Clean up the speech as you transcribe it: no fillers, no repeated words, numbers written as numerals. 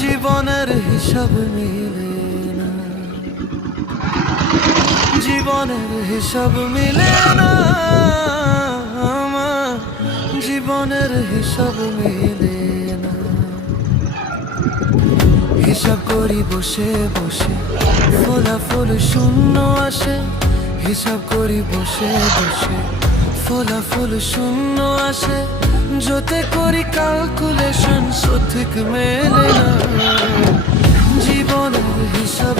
জীবনের হিসাব মিলে না, জীবনের হিসাব মিলে না, আমার জীবনের হিসাব মিলে না। হিসাব করি বসে বসে, ফলাফল শূন্য আসে। হিসাব করি বসে বসে, ফলাফল শূন্য আসে। যতে করি ক্যালকুলেশন সঠিক মেলে না, জীবনের হিসাব